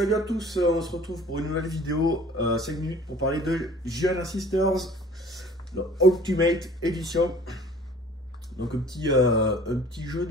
Salut à tous, on se retrouve pour une nouvelle vidéo, 5 minutes pour parler de Giana Sisters, le Ultimate Edition. Donc un petit jeu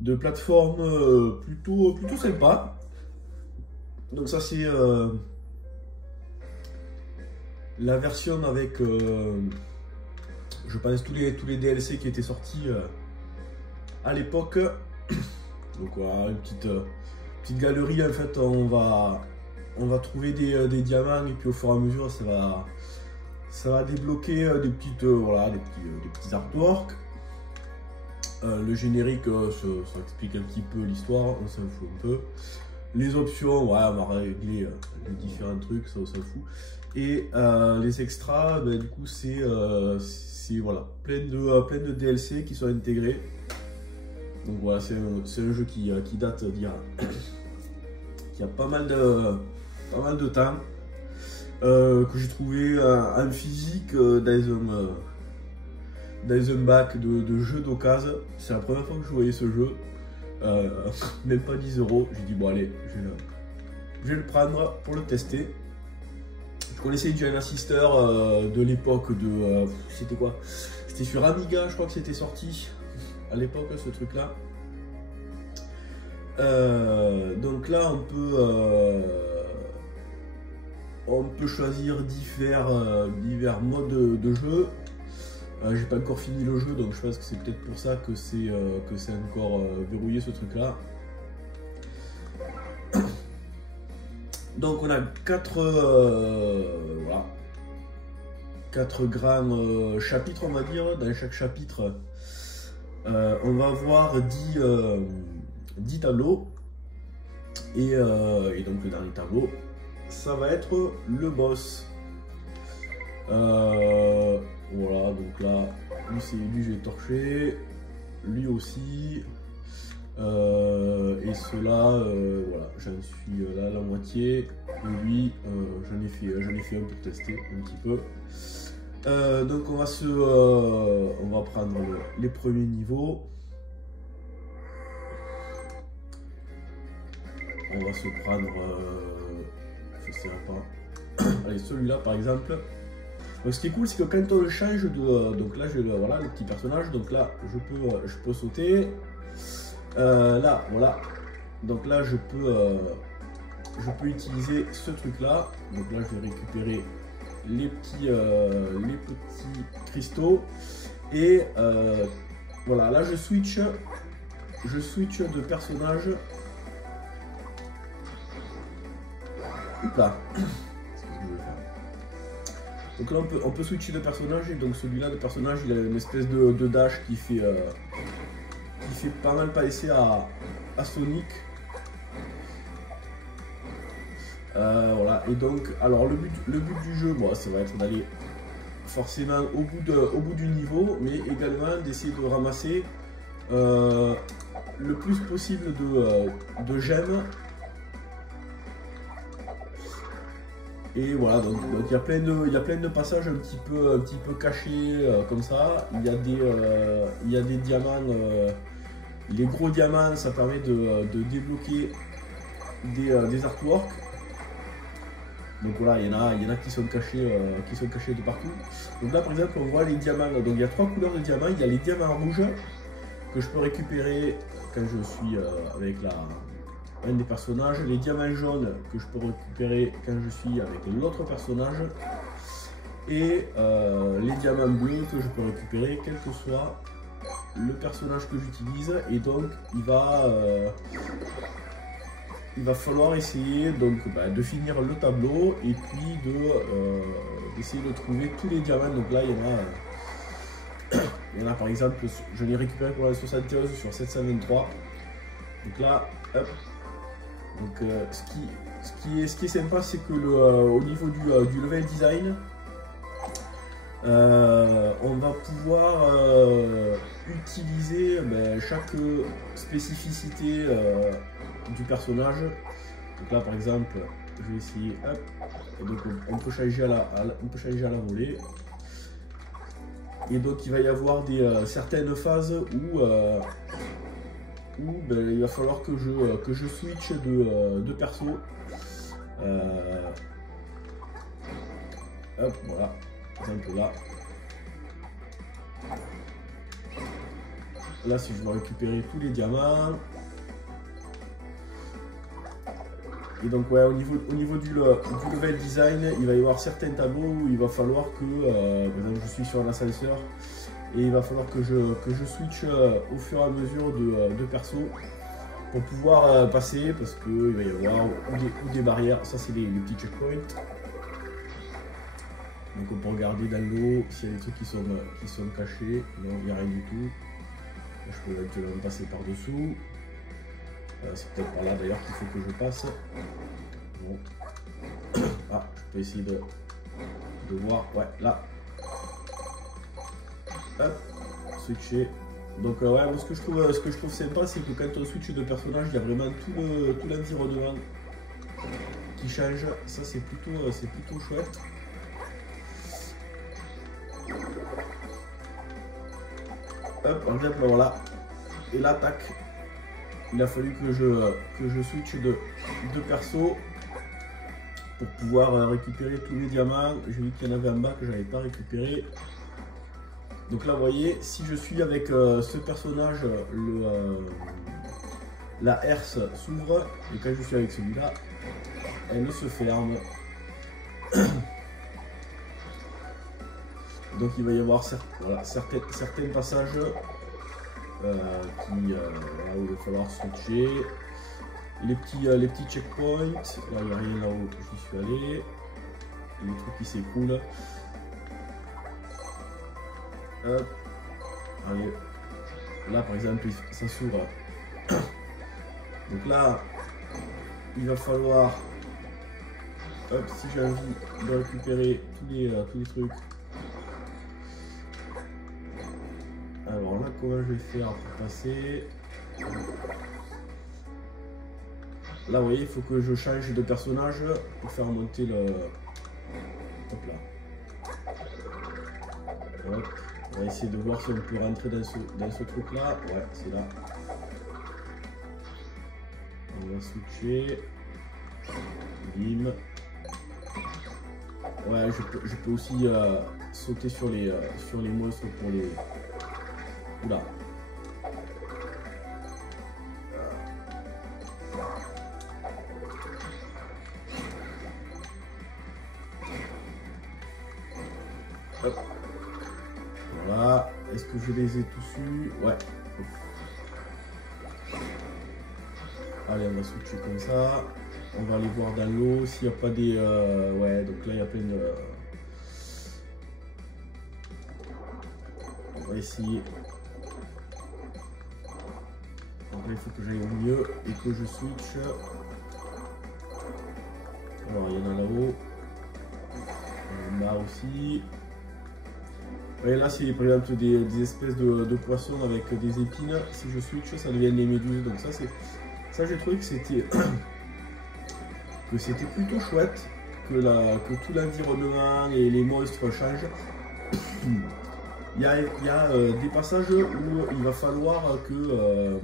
de plateforme plutôt sympa. Donc ça c'est la version avec, je pense, tous les DLC qui étaient sortis à l'époque. Donc voilà, une petite galerie. En fait, on va trouver des diamants et puis au fur et à mesure ça va débloquer des petits artworks. Le générique, ça explique un petit peu l'histoire, on s'en fout un peu. Les options, ouais, on va régler les différents trucs, ça on s'en fout. Et les extras, ben, du coup c'est voilà, plein de DLC qui sont intégrés. Donc voilà, c'est un jeu qui date d'il y a pas mal de temps, que j'ai trouvé en physique dans un bac de jeux d'occasion. C'est la première fois que je voyais ce jeu, même pas 10 €. J'ai dit bon allez, je vais le prendre pour le tester. Je connaissais Giana Sisters de l'époque de... c'était quoi? C'était sur Amiga, je crois que c'était sorti à l'époque ce truc là. Donc là on peut choisir divers modes de jeu. J'ai pas encore fini le jeu, donc je pense que c'est peut-être pour ça que c'est encore verrouillé ce truc là. Donc on a 4 grands chapitres, on va dire. Dans chaque chapitre on va avoir 10 tableaux, et donc le dernier tableau, ça va être le boss. Voilà, donc là, lui j'ai torché, lui aussi, et ceux-là, voilà, j'en suis là la moitié, et lui, j'en ai fait un pour tester un petit peu. Donc on va prendre les premiers niveaux. On va se prendre, je sais pas, allez, celui-là par exemple. Donc ce qui est cool, c'est que quand on le change de, donc là voilà le petit personnage, donc là je peux sauter, là voilà, donc là je peux utiliser ce truc là. Donc là je vais récupérer les petits cristaux, et voilà, là je switch de personnage. Là. Donc là on peut switcher de personnage, et donc celui-là de personnage il a une espèce de dash qui fait pas mal penser à Sonic. Voilà, et donc alors le but du jeu, bon, ça va être d'aller forcément au bout du niveau, mais également d'essayer de ramasser le plus possible de gemmes. Et voilà, donc il y a plein de passages un petit peu cachés comme ça. Il y a des diamants, les gros diamants, ça permet de débloquer des artworks. Donc voilà, il y en a qui sont cachés de partout. Donc là par exemple on voit les diamants. Donc il y a 3 couleurs de diamants. Il y a les diamants rouges que je peux récupérer quand je suis avec un des personnages, les diamants jaunes que je peux récupérer quand je suis avec l'autre personnage, et les diamants bleus que je peux récupérer quel que soit le personnage que j'utilise. Et donc il va falloir essayer donc de finir le tableau, et puis d'essayer de trouver tous les diamants. Donc là il y en a par exemple, je l'ai récupéré pour la 71 sur 723. Donc là, hop. Donc ce qui est sympa, c'est que au niveau du level design, on va pouvoir utiliser chaque spécificité du personnage. Donc là par exemple, je vais essayer, hop, et donc on peut changer à la volée. Et donc il va y avoir certaines phases où où ben, il va falloir que je switch de perso. Hop, voilà, c'est un peu là. Là, si je veux récupérer tous les diamants. Et donc, ouais, au niveau du level design, il va y avoir certains tableaux où il va falloir que, par exemple, je suis sur un ascenseur et il va falloir que je switch au fur et à mesure de perso pour pouvoir passer parce qu'il va y avoir ou des barrières. Ça, c'est les petits checkpoints. Donc, on peut regarder dans l'eau s'il y a des trucs qui sont cachés. Non, il n'y a rien du tout. Je peux éventuellement passer par-dessous. C'est peut-être par là d'ailleurs qu'il faut que je passe. Bon. Ah, je peux essayer de voir. Ouais, là. Hop, switcher. Donc ouais, moi, ce que je trouve sympa, c'est que quand on switch de personnage, il y a vraiment tout l'environnement qui change. Ça, c'est plutôt chouette. Hop, par exemple, voilà. Et là, tac. Il a fallu que je switch de perso pour pouvoir récupérer tous les diamants. J'ai vu qu'il y en avait en bas que j'avais pas récupéré. Donc là, vous voyez, si je suis avec ce personnage, la herse s'ouvre. Et quand je suis avec celui-là, elle se ferme. Donc il va y avoir certains passages là où il va falloir switcher. Les petits checkpoints. Là, il n'y a rien là où j'y suis allé. Les trucs qui s'écroulent. Hop. Allez. Là, par exemple, ça s'ouvre. Donc là, il va falloir, hop, si j'ai envie de récupérer tous les trucs. Alors là, comment je vais faire pour passer? Là, vous voyez, il faut que je change de personnage pour faire monter le... Hop là. Hop. On va essayer de voir si on peut rentrer dans ce truc-là. Ouais, c'est là. On va switcher. Bim. Ouais, je peux aussi sauter sur les monstres pour les... Oula. Hop. Voilà. Est-ce que je les ai tous eus? Ouais. Allez, on va switcher comme ça. On va aller voir dans l'eau s'il n'y a pas des... ouais, donc là, il y a plein de... On va essayer. Donc là, il faut que j'aille au milieu et que je switch. Alors, il y en a là-haut. Il y en a aussi. Et là, c'est par exemple des espèces de poissons avec des épines. Si je switch, ça devient des méduses. Donc ça j'ai trouvé que c'était plutôt chouette, que tout l'environnement et les monstres changent. Il y a des passages où il va falloir que...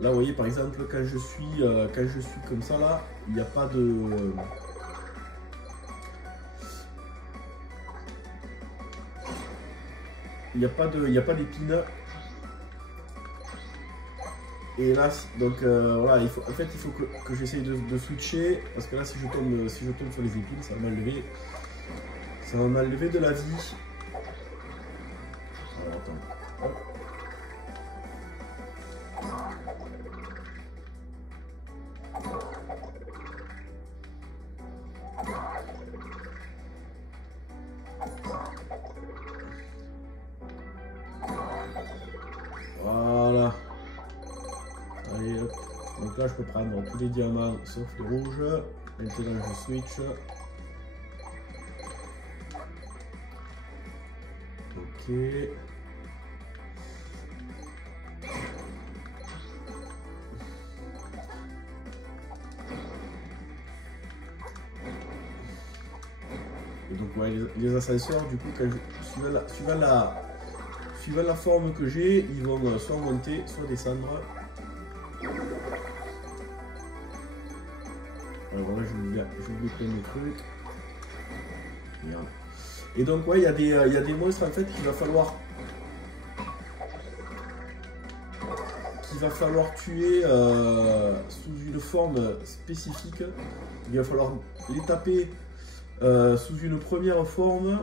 là, vous voyez, par exemple, quand je suis comme ça, là, il n'y a pas de... Il n'y a pas d'épines. Et là, donc voilà, en fait, il faut que j'essaye de switcher. Parce que là, si je tombe sur les épines, ça va m'enlever. Ça va m'enlever de la vie. Alors, attends. Hop. Voilà. Allez, hop. Donc là, je peux prendre tous les diamants sauf les rouges. Maintenant, je switch. Ok. Et donc, ouais, les ascenseurs, du coup, quand suivant suivant la forme que j'ai, ils vont soit monter, soit descendre. Alors là, je vais plein de trucs. Merde. Et donc, ouais, il y a des monstres en fait qu'il va falloir tuer sous une forme spécifique. Il va falloir les taper sous une première forme.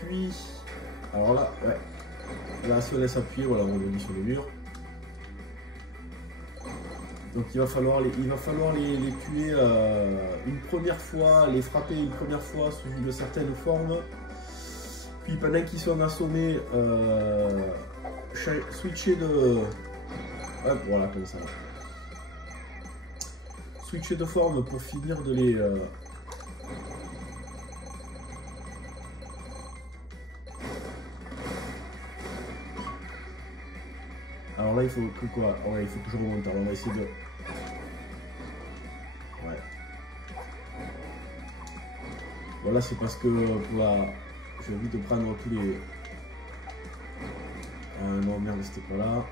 Puis, alors là, ouais, là, si on laisse appuyer, voilà, on revenit sur le mur. Donc il va falloir les tuer une première fois, les frapper une première fois sous une certaine forme. Puis pendant qu'ils sont assommés, switcher de... Hop, voilà, comme ça. Switcher de forme pour finir de les... Alors là, il faut que quoi? Ouais, il faut que je remonte. Alors on va essayer de... Ouais. Voilà, c'est parce que pour la... j'ai envie de prendre tous les... non, merde, c'était pas là.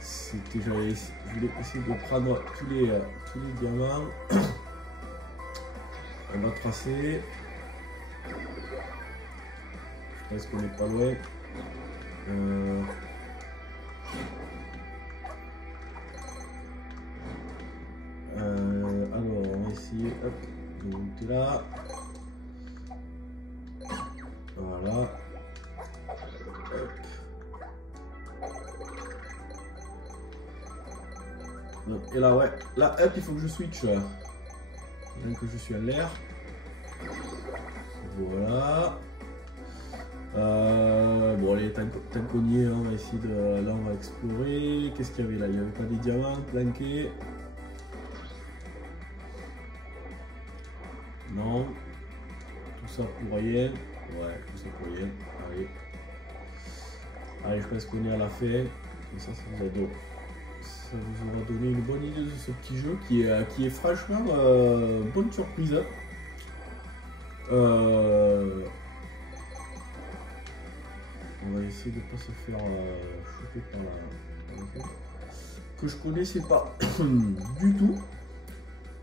C'était... Je voulais essayer de prendre tous les diamants. On va tracer. Je pense qu'on n'est pas loin. Alors, on va essayer hop, de monter là. Voilà. Hop. Donc, et là, ouais. Là, hop, il faut que je switch. Bien que je suis à l'air. Voilà. Bon, allez, tant qu'on y est, on va essayer de... Là, on va explorer. Qu'est-ce qu'il y avait là? Il n'y avait pas des diamants planqués? Non. Tout ça pour rien. Ouais, tout ça pour rien. Allez. Allez, je pense qu'on est à la fin. Et ça vous aura donné une bonne idée de ce petit jeu qui est franchement bonne surprise. On va essayer de ne pas se faire choper par la que je connaissais pas du tout.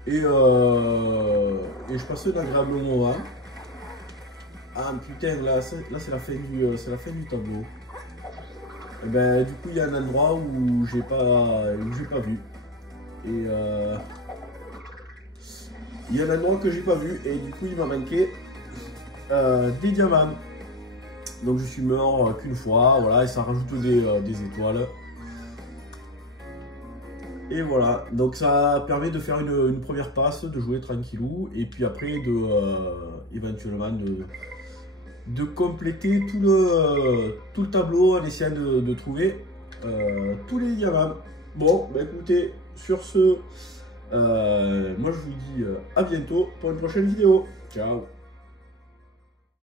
Et je passais un agréable moment. Ah putain, là c'est la fin du tableau. Et ben du coup il y a un endroit où j'ai pas vu. Et il y a un endroit que j'ai pas vu et du coup il m'a manqué des diamants. Donc je suis mort qu'une fois, voilà, et ça rajoute des étoiles. Et voilà, donc ça permet de faire une première passe, de jouer tranquillou, et puis après éventuellement de compléter tout le tableau en essayant de trouver tous les diamants. Bon, bah écoutez, sur ce, moi je vous dis à bientôt pour une prochaine vidéo. Ciao.